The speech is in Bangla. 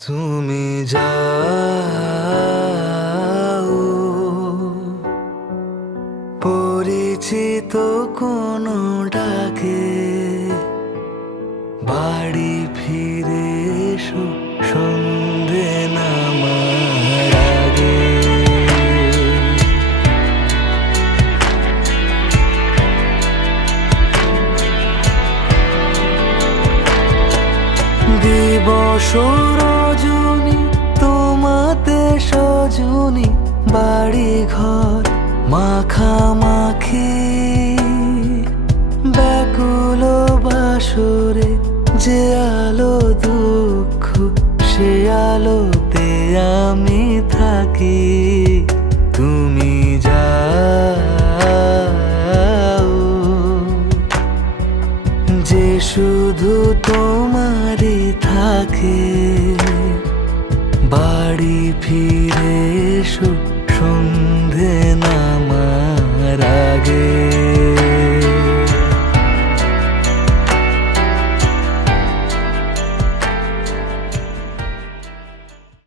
তুমি যাও পরিচিত কোনো ডাকে, বাড়ি ফিরে এসো সন্ধে নামার আগে। দিবস রজনী তোমাতে সজনী, বাড়ি ঘর মাখামাখি, ব্যাকুল বাসরে যে আলো দুঃখ সে আলোতে আমি থাকি। তুমি যাও যে শুধু তোমারই থাকে, বাড়ি ফিরে এসো সন্ধে নামার আগে।